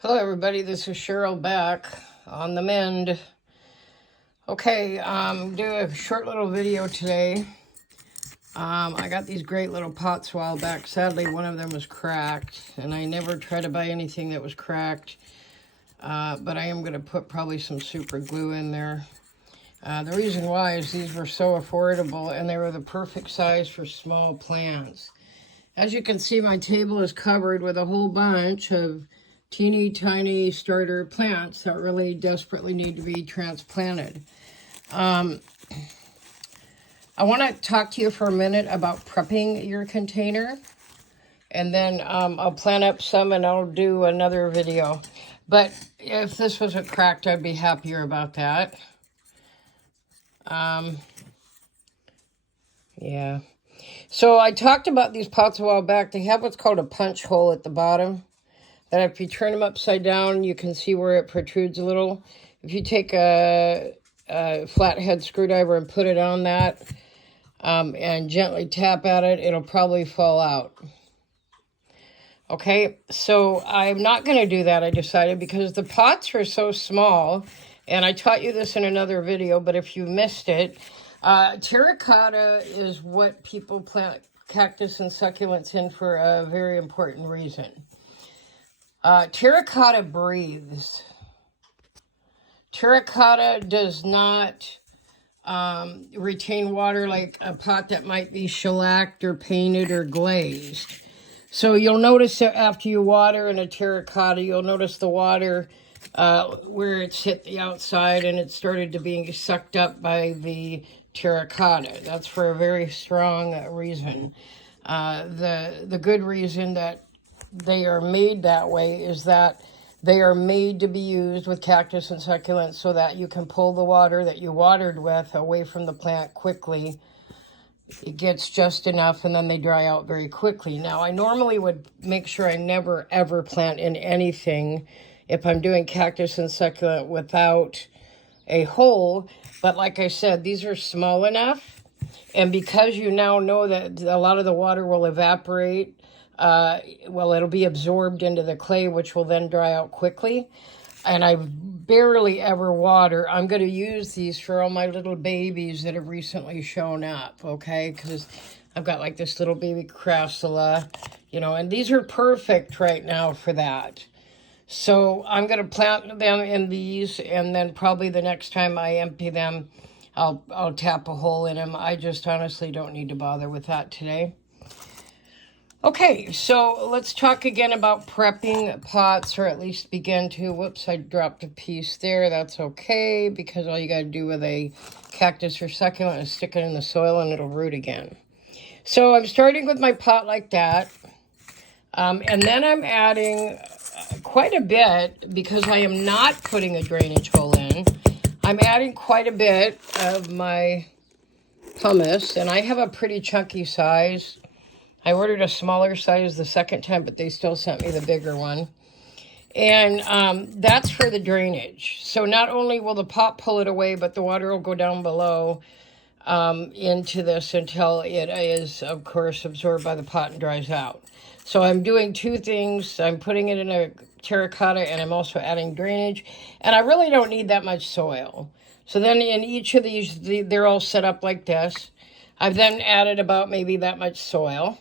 Hello everybody, this is Cheryl back on the mend. Okay, do a short little video today. I got these great little pots a while back. Sadly, one of them was cracked, and I never try to buy anything that was cracked. But I am going to put probably some super glue in there. The reason why is these were so affordable, and they were the perfect size for small plants. As you can see, my table is covered with a whole bunch of teeny tiny starter plants that really desperately need to be transplanted. I want to talk to you for a minute about prepping your container, and then I'll plant up some and I'll do another video. But if this wasn't cracked, I'd be happier about that. Yeah. So I talked about these pots a while back. They have what's called a punch hole at the bottom. That if you turn them upside down, you can see where it protrudes a little. If you take a flathead screwdriver and put it on that and gently tap at it, it'll probably fall out. Okay, so I'm not going to do that, I decided, because the pots are so small, and I taught you this in another video, but if you missed it, terracotta is what people plant cactus and succulents in for a very important reason. Terracotta breathes. Terracotta does not retain water like a pot that might be shellacked or painted or glazed. So you'll notice that after you water in a terracotta, you'll notice the water where it's hit the outside and it started to being sucked up by the terracotta. That's for a very strong reason. The good reason that they are made that way is that they are made to be used with cactus and succulents so that you can pull the water that you watered with away from the plant quickly. It gets just enough and then they dry out very quickly. Now, I normally would make sure I never ever plant in anything if I'm doing cactus and succulent without a hole. But like I said, these are small enough. And because you now know that a lot of the water will evaporate, it'll be absorbed into the clay, which will then dry out quickly. And I barely ever water. I'm going to use these for all my little babies that have recently shown up, okay? Because I've got like this little baby crassula, and these are perfect right now for that. So I'm going to plant them in these, and then probably the next time I empty them, I'll tap a hole in them. I just honestly don't need to bother with that today. Okay, so let's talk again about prepping pots, or at least begin to. Whoops, I dropped a piece there. That's okay, because all you got to do with a cactus or succulent is stick it in the soil and it'll root again. So I'm starting with my pot like that. And then I'm adding quite a bit, because I am not putting a drainage hole in. I'm adding quite a bit of my pumice, and I have a pretty chunky size. I ordered a smaller size the second time, but they still sent me the bigger one. And that's for the drainage. So not only will the pot pull it away, but the water will go down below into this until it is, of course, absorbed by the pot and dries out. So I'm doing two things. I'm putting it in a terracotta, and I'm also adding drainage. And I really don't need that much soil. So then in each of these, they're all set up like this. I've then added about maybe that much soil.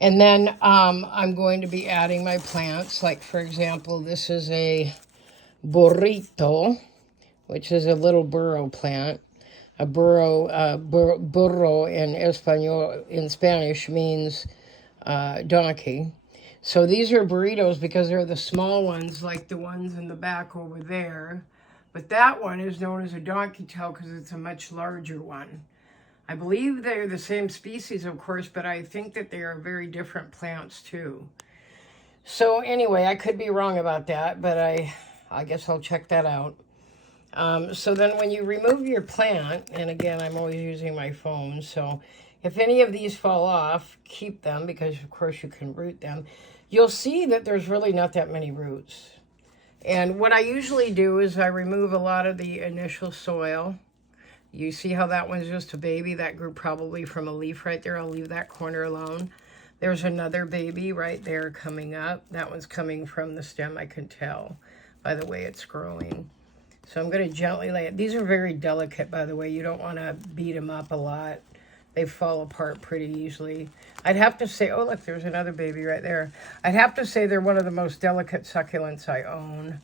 And then I'm going to be adding my plants. Like, for example, this is a burrito, which is a little burro plant. A burro in Spanish means donkey. So these are burritos because they're the small ones, like the ones in the back over there. But that one is known as a donkey tail because it's a much larger one. I believe they're the same species, of course, but I think that they are very different plants too. So anyway, I could be wrong about that, but I guess I'll check that out. So then when you remove your plant, and again, I'm always using my phone, so if any of these fall off, keep them, because of course you can root them. You'll see that there's really not that many roots. And what I usually do is I remove a lot of the initial soil. You see how that one's just a baby? That grew probably from a leaf right there. I'll leave that corner alone. There's another baby right there coming up. That one's coming from the stem, I can tell by the way it's growing. So I'm going to gently lay it. These are very delicate, by the way. You don't want to beat them up a lot. They fall apart pretty easily. I'd have to say, oh, look, there's another baby right there. I'd have to say they're one of the most delicate succulents I own.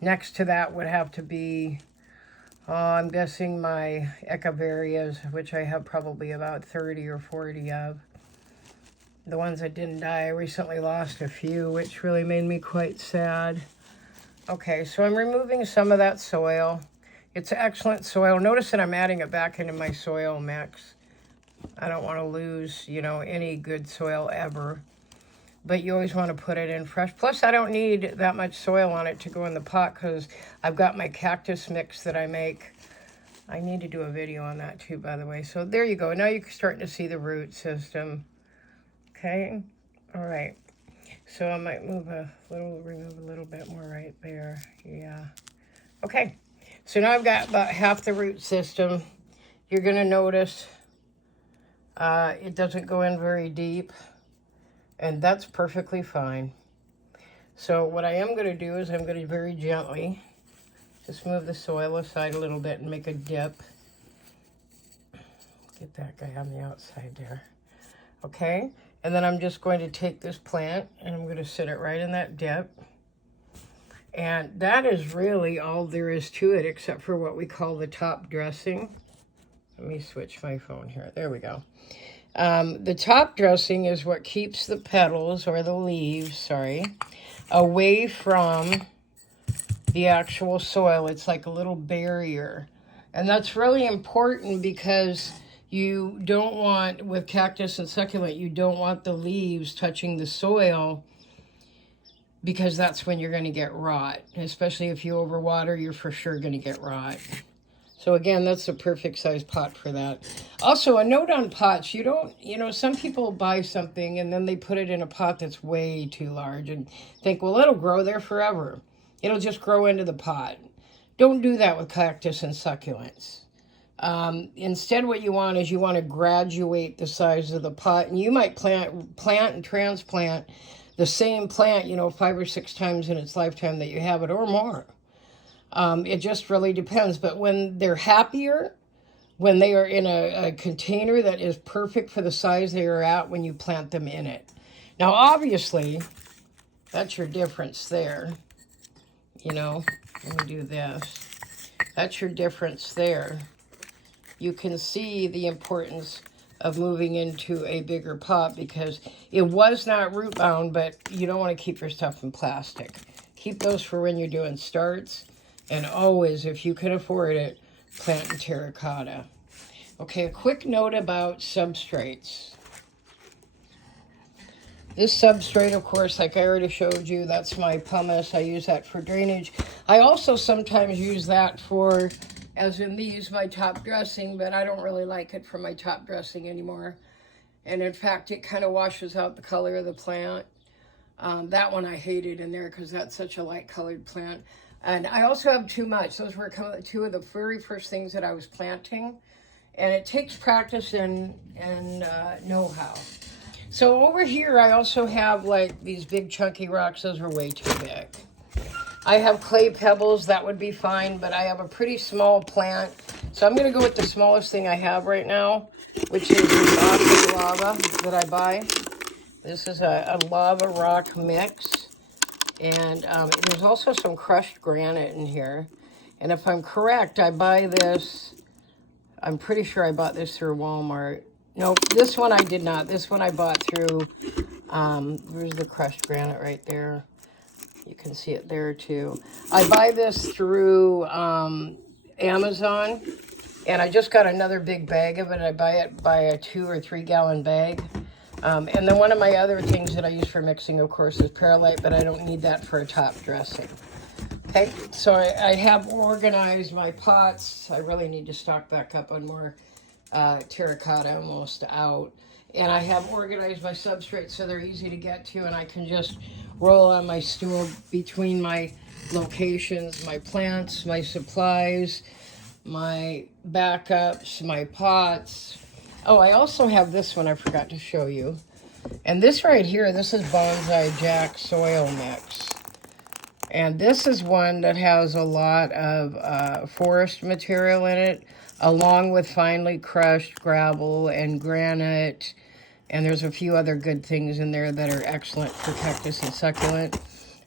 Next to that would have to be, I'm guessing my echeverias, which I have probably about 30 or 40 of. The ones that didn't die, I recently lost a few, which really made me quite sad. Okay, so I'm removing some of that soil. It's excellent soil. Notice that I'm adding it back into my soil mix. I don't want to lose, you know, any good soil ever. But you always want to put it in fresh. Plus, I don't need that much soil on it to go in the pot because I've got my cactus mix that I make. I need to do a video on that too, by the way. So there you go. Now you're starting to see the root system. Okay, all right. So I might remove a little bit more right there. Yeah. Okay, so now I've got about half the root system. You're gonna notice it doesn't go in very deep, and that's perfectly fine. So what I am gonna do is I'm gonna very gently just move the soil aside a little bit and make a dip. Get that guy on the outside there. Okay, and then I'm just going to take this plant and I'm going to sit it right in that dip. And that is really all there is to it, except for what we call the top dressing. Let me switch my phone here. There we go. The top dressing is what keeps the petals, or the leaves, sorry, away from the actual soil. It's like a little barrier. And that's really important because you don't want, with cactus and succulent, you don't want the leaves touching the soil, because that's when you're going to get rot. Especially if you overwater, you're for sure going to get rot. So again, that's the perfect size pot for that. Also, a note on pots, you don't, you know, some people buy something and then they put it in a pot that's way too large and think, well, it'll grow there forever. It'll just grow into the pot. Don't do that with cactus and succulents. Instead, what you want is you want to graduate the size of the pot, and you might plant and transplant the same plant, you know, 5 or 6 times in its lifetime that you have it, or more. It just really depends. But when they're happier, when they are in a container that is perfect for the size they are at when you plant them in it. Now, obviously, that's your difference there. You know, let me do this. That's your difference there. You can see the importance of moving into a bigger pot because it was not root bound, but you don't want to keep your stuff in plastic. Keep those for when you're doing starts, and always, if you can afford it, plant in terracotta. Okay, a quick note about substrates. This substrate, of course, like I already showed you, that's my pumice. I use that for drainage. I also sometimes use that for, as in these, my top dressing, but I don't really like it for my top dressing anymore. And in fact, it kind of washes out the color of the plant. That one I hated in there because that's such a light colored plant. And I also have too much. Those were two of the very first things that I was planting. And it takes practice and know-how. So over here, I also have like these big chunky rocks. Those are way too big. I have clay pebbles, that would be fine, but I have a pretty small plant. So I'm going to go with the smallest thing I have right now, which is this awesome lava that I buy. This is a lava rock mix. And there's also some crushed granite in here. And if I'm correct, I buy this, I'm pretty sure I bought this through Walmart. Nope, this one I did not. This one I bought through, there's the crushed granite right there. You can see it there too. I buy this through Amazon, and I just got another big bag of it. I buy it by a 2 or 3 gallon bag. And then one of my other things that I use for mixing, of course, is perlite, but I don't need that for a top dressing. Okay, so I have organized my pots. I really need to stock back up on more terracotta, almost out. And I have organized my substrates so they're easy to get to, and I can just roll on my stool between my locations, my plants, my supplies, my backups, my pots. Oh, I also have this one I forgot to show you. And this right here, this is Bonsai Jack soil mix. And this is one that has a lot of forest material in it, along with finely crushed gravel and granite. And there's a few other good things in there that are excellent for cactus and succulent.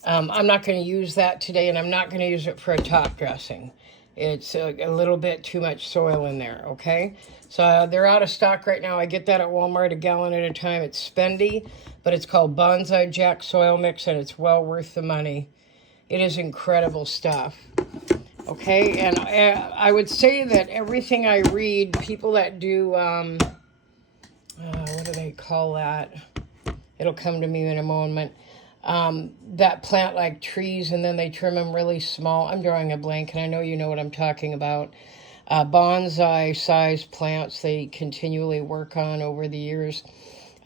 I'm not going to use that today, and I'm not going to use it for a top dressing. It's a little bit too much soil in there, okay? So they're out of stock right now. I get that at Walmart, a gallon at a time. It's spendy, but it's called Bonsai Jack Soil Mix, and it's well worth the money. It is incredible stuff, okay? And I would say that everything I read, people that do, what do they call that? It'll come to me in a moment. That plant like trees and then they trim them really small. I'm drawing a blank and I know you know what I'm talking about. Bonsai sized plants they continually work on over the years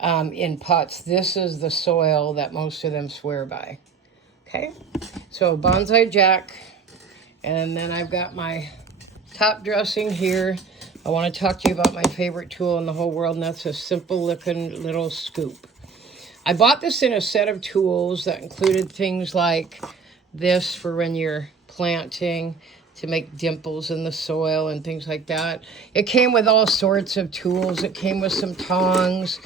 in pots. This is the soil that most of them swear by. Okay, so Bonsai Jack, and then I've got my top dressing here. I want to talk to you about my favorite tool in the whole world, and that's a simple looking little scoop. I bought this in a set of tools that included things like this for when you're planting, to make dimples in the soil and things like that. It came with all sorts of tools. It came with some tongs,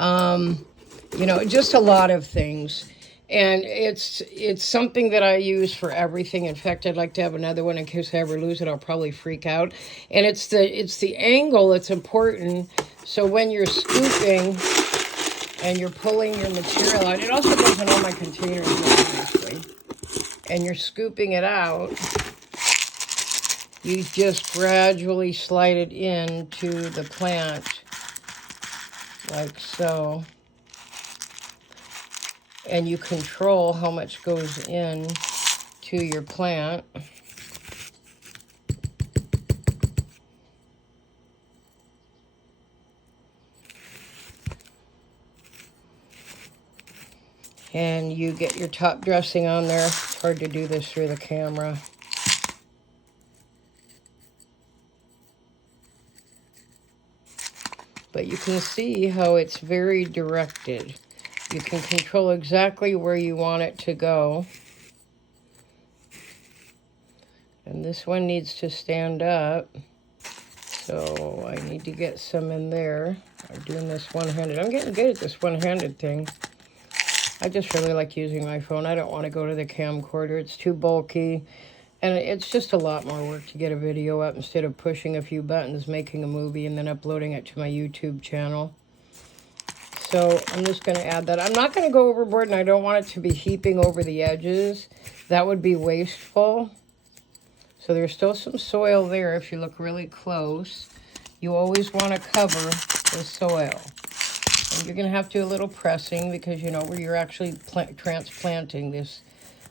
you know, just a lot of things. And it's something that I use for everything. In fact, I'd like to have another one in case I ever lose it. I'll probably freak out. And it's the angle that's important. So when you're scooping and you're pulling your material out, it also goes in all my containers, obviously. And you're scooping it out, you just gradually slide it into the plant, like so. And you control how much goes in to your plant. And you get your top dressing on there. It's hard to do this through the camera. But you can see how it's very directed. You can control exactly where you want it to go. And this one needs to stand up. So I need to get some in there. I'm doing this one-handed. I'm getting good at this one-handed thing. I just really like using my phone. I don't want to go to the camcorder. It's too bulky. And it's just a lot more work to get a video up instead of pushing a few buttons, making a movie, and then uploading it to my YouTube channel. So I'm just going to add that. I'm not going to go overboard, and I don't want it to be heaping over the edges. That would be wasteful. So there's still some soil there if you look really close. You always want to cover the soil. And you're going to have to do a little pressing because, you know, where you're actually transplanting this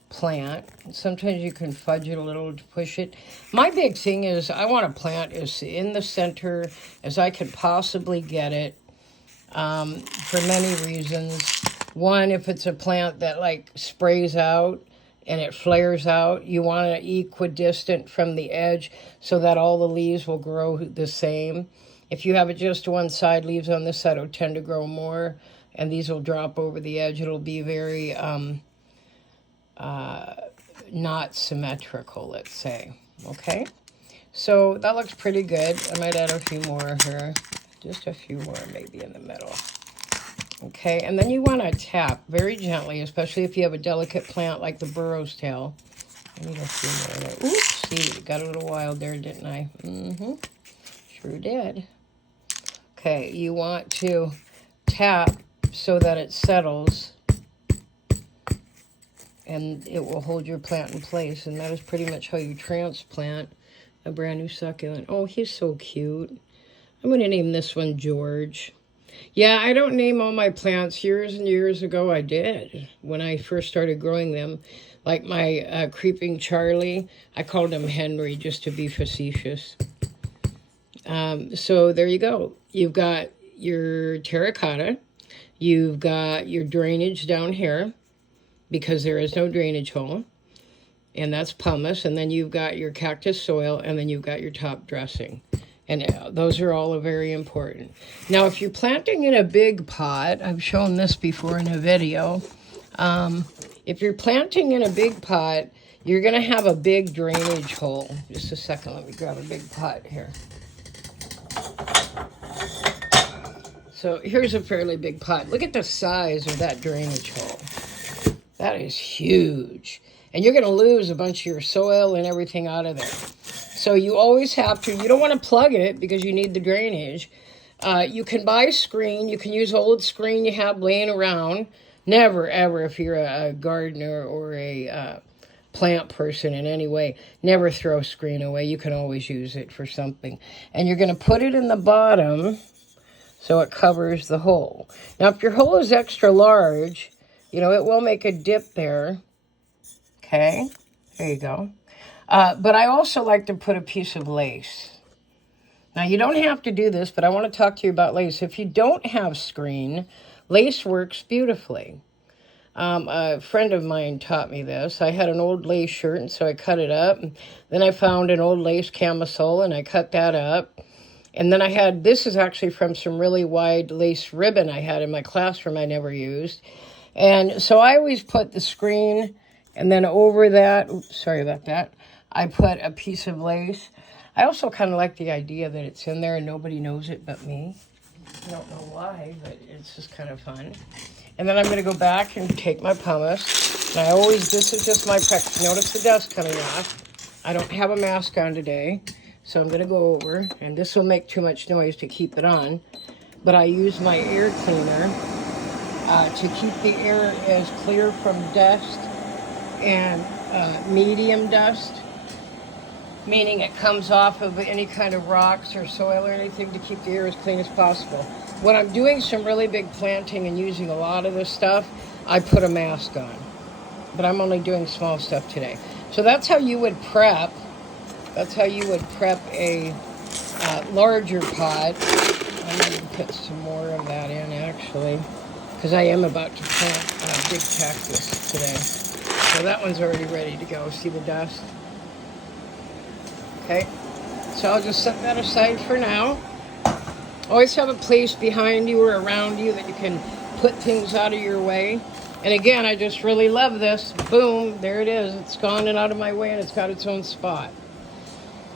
plant. Sometimes you can fudge it a little to push it. My big thing is I want a plant as in the center as I could possibly get it. For many reasons. One, if it's a plant that like sprays out and it flares out, you want it equidistant from the edge so that all the leaves will grow the same. If you have it just one side, leaves on this side will tend to grow more, and these will drop over the edge. It'll be very not symmetrical, let's say. Okay, so that looks pretty good. I might add a few more here. Just a few more maybe in the middle. Okay, and then you want to tap very gently, especially if you have a delicate plant like the burro's tail. I need a few more there. Oops, see, got a little wild there, didn't I? Sure did. Okay, you want to tap so that it settles and it will hold your plant in place, and that is pretty much how you transplant a brand new succulent. Oh, he's so cute. I'm going to name this one George. Yeah, I don't name all my plants. Years and years ago I did when I first started growing them. Like my creeping Charlie, I called him Henry just to be facetious. So there you go. You've got your terracotta. You've got your drainage down here because there is no drainage hole. And that's pumice. And then you've got your cactus soil, and then you've got your top dressing. And those are all very important. Now, if you're planting in a big pot, I've shown this before in a video. If you're planting in a big pot, you're going to have a big drainage hole. Just a second, let me grab a big pot here. So here's a fairly big pot. Look at the size of that drainage hole. That is huge. And you're going to lose a bunch of your soil and everything out of there. So you always have to, you don't want to plug it because you need the drainage. You can buy screen. You can use old screen you have laying around. Never, ever, if you're a gardener or a plant person in any way, never throw screen away. You can always use it for something. And you're going to put it in the bottom so it covers the hole. Now, if your hole is extra large, you know, it will make a dip there. Okay, there you go. But I also like to put a piece of lace. Now, you don't have to do this, but I want to talk to you about lace. If you don't have screen, lace works beautifully. A friend of mine taught me this. I had an old lace shirt, and so I cut it up. Then I found an old lace camisole, and I cut that up. And then I had, this is actually from some really wide lace ribbon I had in my classroom I never used. And so I always put the screen, and then over that, oops, sorry about that, I put a piece of lace. I also kind of like the idea that it's in there and nobody knows it but me. I don't know why, but it's just kind of fun. And then I'm going to go back and take my pumice. And I always, this is just my practice. Notice the dust coming off. I don't have a mask on today, so I'm going to go over. And this will make too much noise to keep it on. But I use my air cleaner to keep the air as clear from dust and medium dust, meaning it comes off of any kind of rocks or soil or anything, to keep the air as clean as possible. When I'm doing some really big planting and using a lot of this stuff, I put a mask on. But I'm only doing small stuff today. So that's how you would prep. That's how you would prep a larger pot. I'm going to put some more of that in, actually, because I am about to plant a big cactus today. So that one's already ready to go. See the dust? Okay, so I'll just set that aside for now. Always have a place behind you or around you that you can put things out of your way. And again, I just really love this. Boom, there it is. It's gone and out of my way, and it's got its own spot.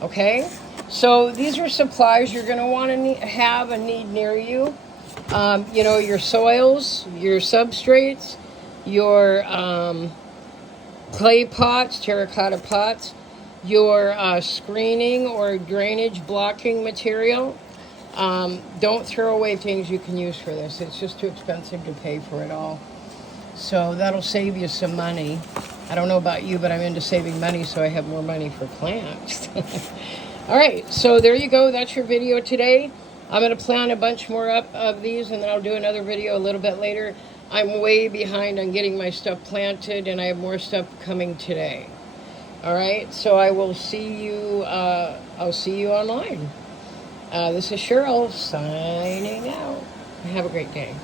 Okay, so these are supplies you're going to want to have and need near you. You know, your soils, your substrates, your clay pots, terracotta pots, your screening or drainage blocking material. Don't throw away things you can use for this. It's just too expensive to pay for it all. So that'll save you some money. I don't know about you, but I'm into saving money, so I have more money for plants. All right, so there you go. That's your video today. I'm going to plant a bunch more up of these, and then I'll do another video a little bit later. I'm way behind on getting my stuff planted, and I have more stuff coming today. All right, so I will see you, I'll see you online. This is Cheryl signing out. Have a great day.